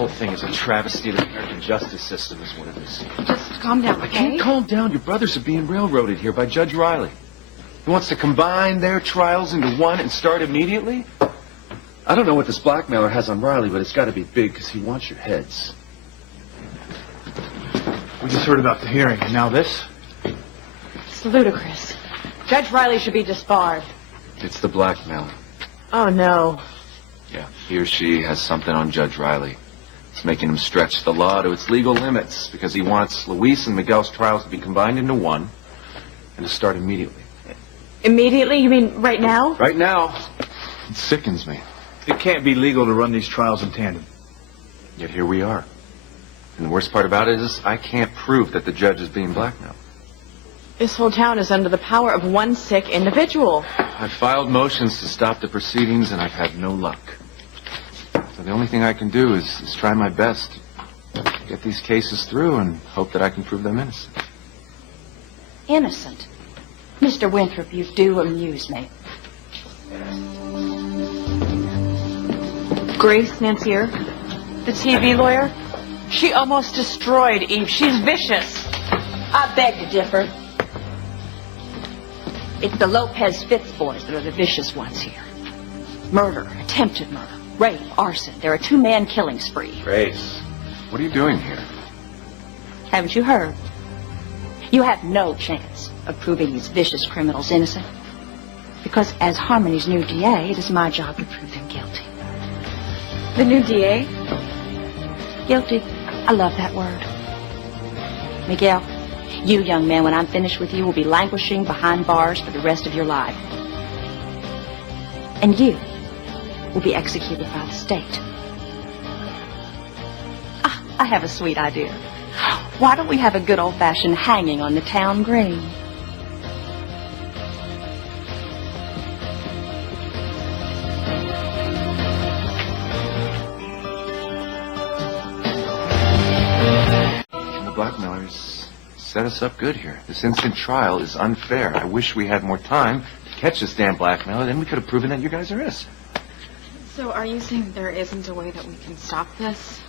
whole thing is a travesty of the American justice system is what it is. Just calm down, okay? I can't calm down. Your brothers are being railroaded here by Judge Riley. He wants to combine their trials into one and start immediately? I don't know what this blackmailer has on Riley, but it's got to be big because he wants your heads. We just heard about the hearing, and now this? It's ludicrous. Judge Riley should be disbarred. It's the blackmailer. Oh, no. Yeah, he or she has something on Judge Riley. It's making him stretch the law to its legal limits because he wants Luis and Miguel's trials to be combined into one and to start immediately. Immediately? You mean right now? Right now, it sickens me. It can't be legal to run these trials in tandem. Yet here we are. And the worst part about it is I can't prove that the judge is being blackmailed. This whole town is under the power of one sick individual. I've filed motions to stop the proceedings, and I've had no luck. So the only thing I can do is try my best to get these cases through and hope that I can prove them innocent. Innocent? Mr. Winthrop, you do amuse me. Grace Nancier, the TV lawyer, she almost destroyed Eve. She's vicious. I beg to differ. It's the Lopez Fitz boys that are the vicious ones here. Murder, attempted murder, rape, arson. They're a two-man killing spree. Grace, what are you doing here? Haven't you heard? You have no chance of proving these vicious criminals innocent. Because as Harmony's new DA, it is my job to prove them guilty. The new DA? Guilty. I love that word. Miguel, you, young man, when I'm finished with you, will be languishing behind bars for the rest of your life. And you will be executed by the state. Ah, I have a sweet idea. Why don't we have a good old-fashioned hanging on the town green? The blackmailers set us up good here. This instant trial is unfair. I wish we had more time to catch this damn blackmailer. Then we could have proven that you guys are innocent. So are you saying there isn't a way that we can stop this?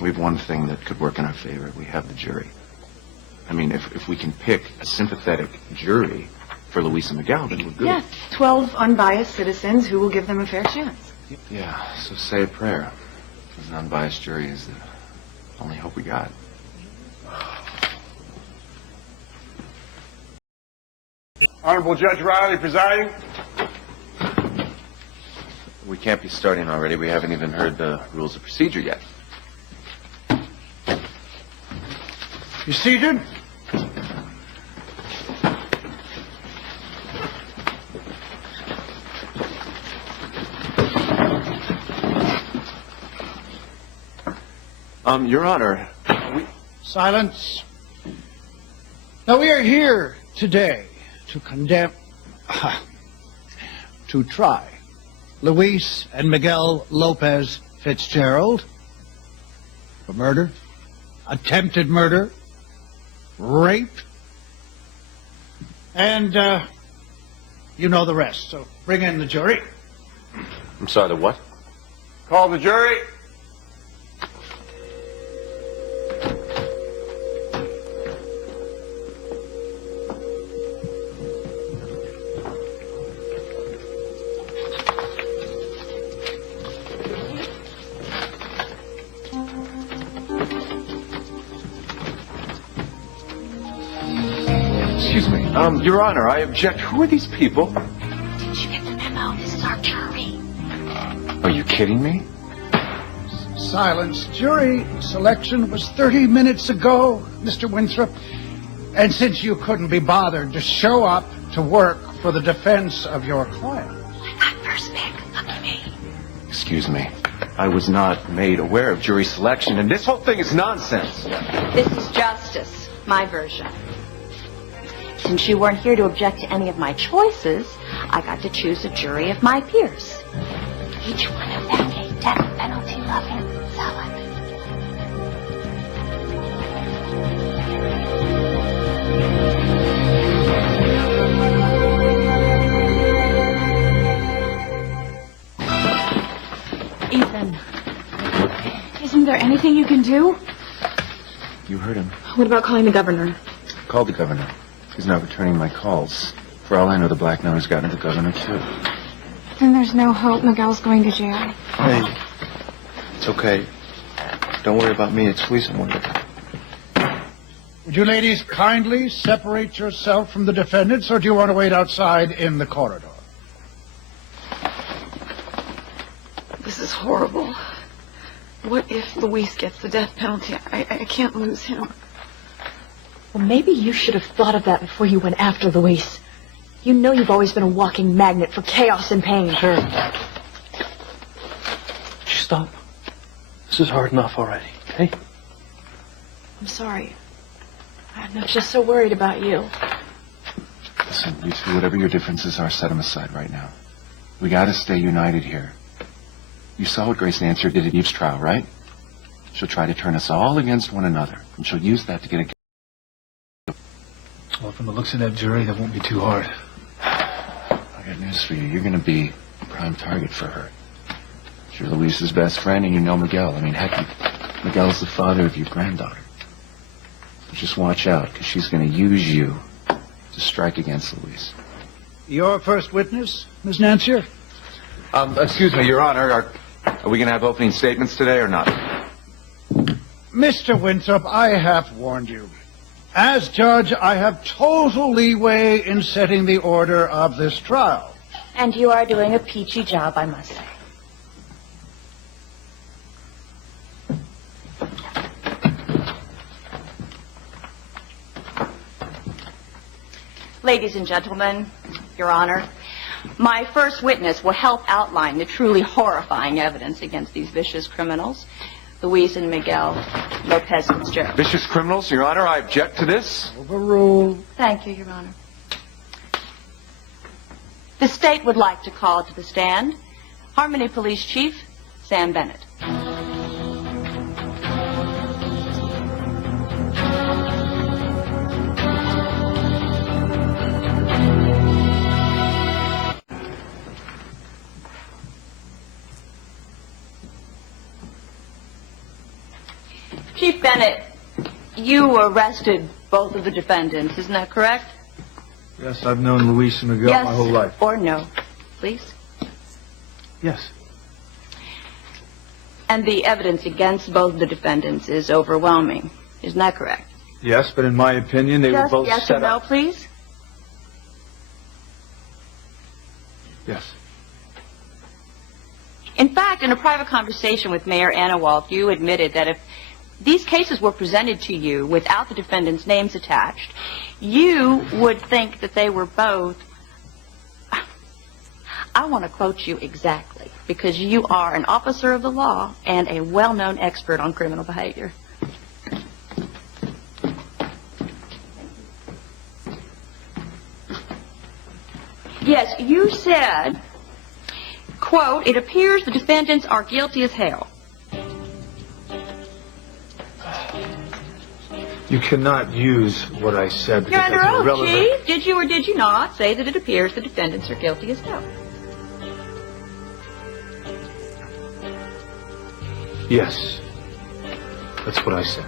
We have one thing that could work in our favor. We have the jury. I mean, if we can pick a sympathetic jury for Luis and Miguel, then we're good. Yes, 12 unbiased citizens who will give them a fair chance. Yeah, so say a prayer. Because an unbiased jury is the only hope we got. Honorable Judge Riley presiding. We can't be starting already. We haven't even heard the rules of procedure yet. You seated? Your Honor, Silence. Now we are here today to condemn, to try Luis and Miguel Lopez Fitzgerald for murder, attempted murder, rape, and you know the rest. So bring in the jury. I'm sorry, the what? Call the jury. Excuse me. Your Honor, I object. Who are these people? Did you get the memo? This is our jury. Are you kidding me? Silence. Jury selection was 30 minutes ago, Mr. Winthrop. And since you couldn't be bothered to show up to work for the defense of your client. I got first pick. Look at me. Excuse me. I was not made aware of jury selection, and this whole thing is nonsense. This is justice, my version. Since you weren't here to object to any of my choices, I got to choose a jury of my peers. Each one of them a death penalty loving zealot. Ethan, Isn't there anything you can do? You heard him. What about calling the governor? Called the governor. He's not returning my calls. For all I know, the blackmailer's gotten to the governor, too. Then there's no hope Miguel's going to jail. Hey, it's okay. Don't worry about me. It's Luis I'm worried about. Would you ladies kindly separate yourself from the defendants, or do you want to wait outside in the corridor? This is horrible. What if Luis gets the death penalty? I can't lose him. Well, maybe you should have thought of that before you went after Luis. You know you've always been a walking magnet for chaos and pain. Sure. Stop. This is hard enough already, okay? I'm sorry. I'm just so worried about you. Listen, you two, whatever your differences are, set them aside right now. We gotta stay united here. You saw what Grace Nancer did at Eve's trial, right? She'll try to turn us all against one another, and she'll use that to get a... Well, from the looks of that jury, that won't be too hard. I got news for you. You're gonna be a prime target for her. You're Luis's best friend, and you know Miguel. I mean, heck, Miguel's the father of your granddaughter. But just watch out, because she's gonna use you to strike against Luis. Your first witness, Ms. Nancer? Excuse me, Your Honor. Are we gonna have opening statements today or not? Mr. Winthrop, I have warned you. As judge, I have total leeway in setting the order of this trial. And you are doing a peachy job, I must say. Ladies and gentlemen, Your Honor, my first witness will help outline the truly horrifying evidence against these vicious criminals, Luis and Miguel Lopez Fitzgerald. Vicious criminals, Your Honor, I object to this. Overruled. Thank you, Your Honor. The state would like to call to the stand Harmony Police Chief Sam Bennett. Chief Bennett, you arrested both of the defendants, isn't that correct? Yes, I've known Luis and Miguel my whole life. Or no, please? Yes. And the evidence against both the defendants is overwhelming, isn't that correct? Yes, but in my opinion, they were Just both yes or set no, up. please? Yes. In fact, in a private conversation with Mayor Annawalt, you admitted that if these cases were presented to you without the defendants' names attached, you would think that they were both... I want to quote you exactly, because you are an officer of the law and a well-known expert on criminal behavior. Yes, you said, quote, "It appears the defendants are guilty as hell." You cannot use what I said You're because under that's oath, irrelevant. Chief. Did you or did you not say that it appears the defendants are guilty as hell? Yes. That's what I said.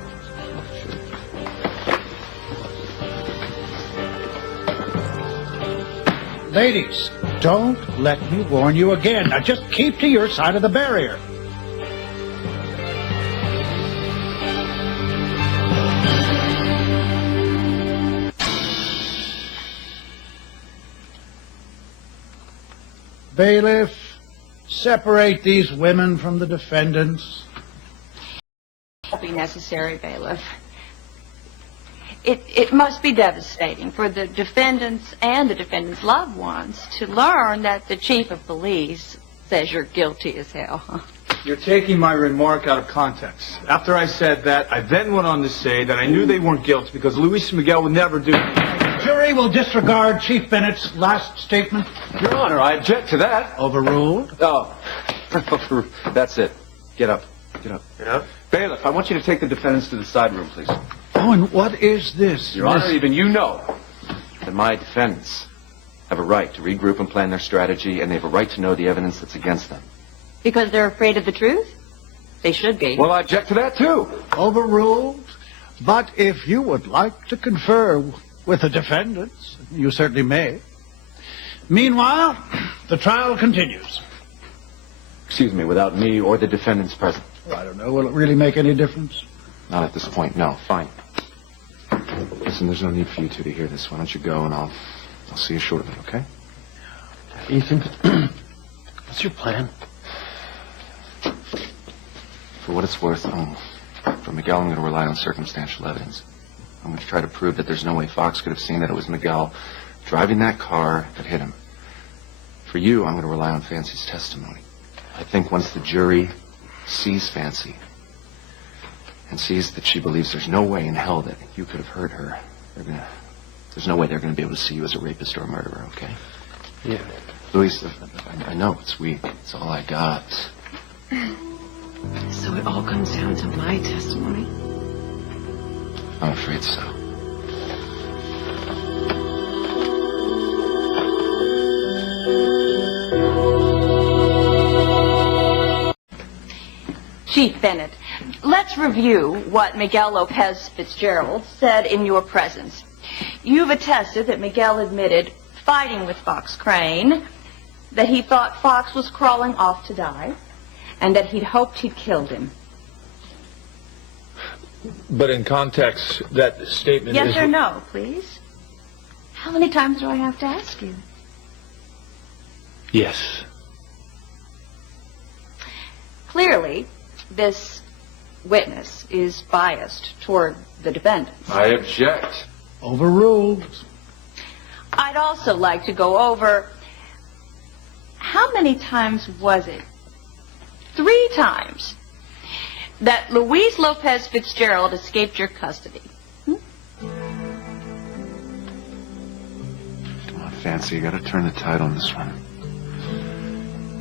Ladies, don't let me warn you again. Now just keep to your side of the barrier. Bailiff, separate these women from the defendants. Won't be necessary, bailiff. It must be devastating for the defendants and the defendants' loved ones to learn that the chief of police says you're guilty as hell. You're taking my remark out of context. After I said that, I then went on to say that I knew they weren't guilty because Luis and Miguel would never do it. Jury will disregard Chief Bennett's last statement. Your Honor, I object to that. Overruled. Oh, that's it. Get up. Get up. Get up. Bailiff, I want you to take the defendants to the side room, please. Oh, and what is this? Your Honor, even you know that my defendants have a right to regroup and plan their strategy, and they have a right to know the evidence that's against them. Because they're afraid of the truth? They should be. Well, I object to that, too. Overruled. But if you would like to confer with the defendants, you certainly may. Meanwhile, the trial continues. Excuse me, without me or the defendants present. I don't know. Will it really make any difference? Not at this point, no. Fine. Listen, there's no need for you two to hear this. Why don't you go and I'll see you shortly, okay? Ethan, what's your plan? For what it's worth, for Miguel, I'm going to rely on circumstantial evidence. I'm going to try to prove that there's no way Fox could have seen that it was Miguel driving that car that hit him. For you, I'm going to rely on Fancy's testimony. I think once the jury sees Fancy and sees that she believes there's no way in hell that you could have hurt her, there's no way they're going to be able to see you as a rapist or a murderer, okay? Yeah. Luis, I know it's weak. It's all I got. So it all comes down to my testimony? I'm afraid so. Chief Bennett, let's review what Miguel Lopez Fitzgerald said in your presence. You've attested that Miguel admitted fighting with Fox Crane, that he thought Fox was crawling off to die, and that he'd hoped he'd killed him. But in context, that statement Yes or no, please? How many times do I have to ask you? Yes. Clearly, this witness is biased toward the defendants. I object. Overruled. I'd also like to go over how many times was it? 3 times that Luis Lopez Fitzgerald escaped your custody. Come on, Fancy, you gotta turn the tide on this one.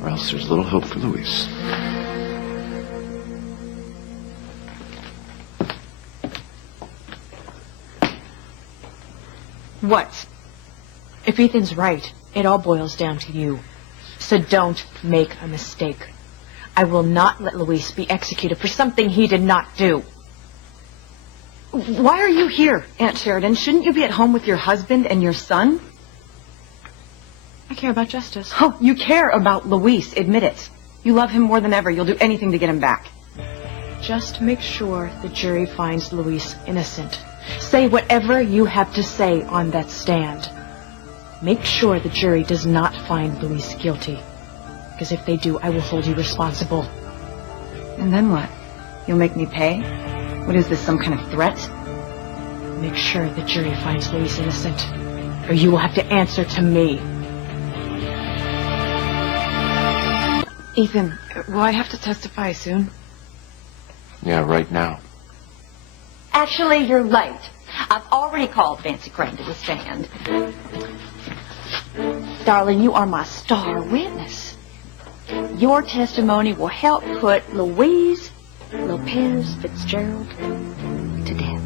Or else there's little hope for Luis. What? If Ethan's right, it all boils down to you. So don't make a mistake. I will not let Luis be executed for something he did not do. Why are you here, Aunt Sheridan? Shouldn't you be at home with your husband and your son? I care about justice. Oh, you care about Luis. Admit it. You love him more than ever. You'll do anything to get him back. Just make sure the jury finds Luis innocent. Say whatever you have to say on that stand. Make sure the jury does not find Luis guilty. Because if they do, I will hold you responsible. And then what? You'll make me pay? What is this, some kind of threat? Make sure the jury finds Luis innocent, or you will have to answer to me. Ethan, will I have to testify soon? Yeah, right now. Actually, you're late. I've already called Fancy Crane to the stand. Darling, you are my star witness. Your testimony will help put Luis Lopez Fitzgerald to death.